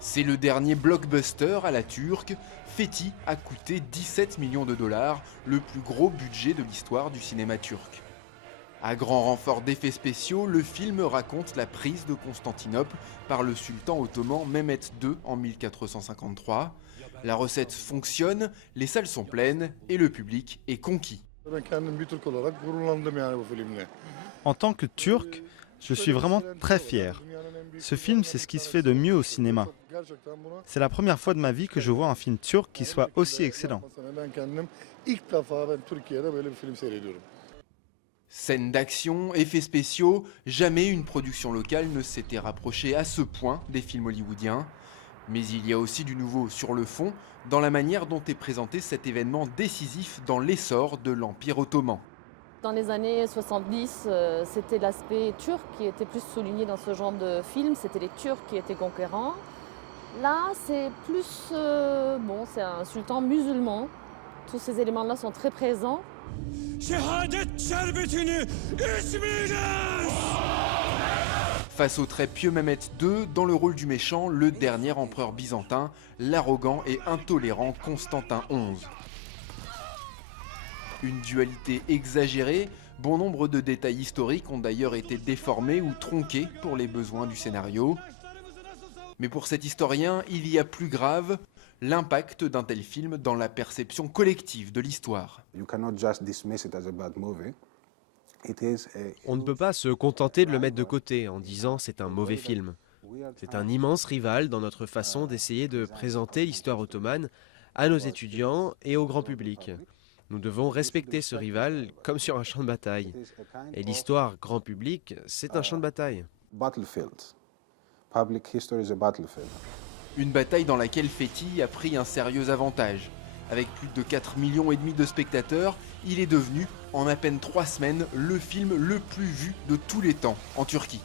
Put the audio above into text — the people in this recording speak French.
C'est le dernier blockbuster à la turque. Fethi a coûté 17 millions de dollars, le plus gros budget de l'histoire du cinéma turc. À grand renfort d'effets spéciaux, le film raconte la prise de Constantinople par le sultan ottoman Mehmet II en 1453. La recette fonctionne, les salles sont pleines et le public est conquis. En tant que Turc, je suis vraiment très fier. Ce film, c'est ce qui se fait de mieux au cinéma. C'est la première fois de ma vie que je vois un film turc qui soit aussi excellent. Scènes d'action, effets spéciaux, jamais une production locale ne s'était rapprochée à ce point des films hollywoodiens. Mais il y a aussi du nouveau sur le fond, dans la manière dont est présenté cet événement décisif dans l'essor de l'Empire ottoman. Dans les années 70, c'était l'aspect turc qui était plus souligné dans ce genre de film. C'était les Turcs qui étaient conquérants. Là, c'est plus... c'est un sultan musulman. Tous ces éléments-là sont très présents. Face au très pieux Mehmet II, dans le rôle du méchant, le dernier empereur byzantin, l'arrogant et intolérant Constantin XI. Une dualité exagérée, bon nombre de détails historiques ont d'ailleurs été déformés ou tronqués pour les besoins du scénario. Mais pour cet historien, il y a plus grave, l'impact d'un tel film dans la perception collective de l'histoire. On ne peut pas se contenter de le mettre de côté en disant c'est un mauvais film. C'est un immense rival dans notre façon d'essayer de présenter l'histoire ottomane à nos étudiants et au grand public. Nous devons respecter ce rival comme sur un champ de bataille. Et l'histoire grand public, c'est un champ de bataille. Une bataille dans laquelle Fethi a pris un sérieux avantage. Avec plus de 4,5 millions de spectateurs, il est devenu, en à peine 3 semaines, le film le plus vu de tous les temps en Turquie.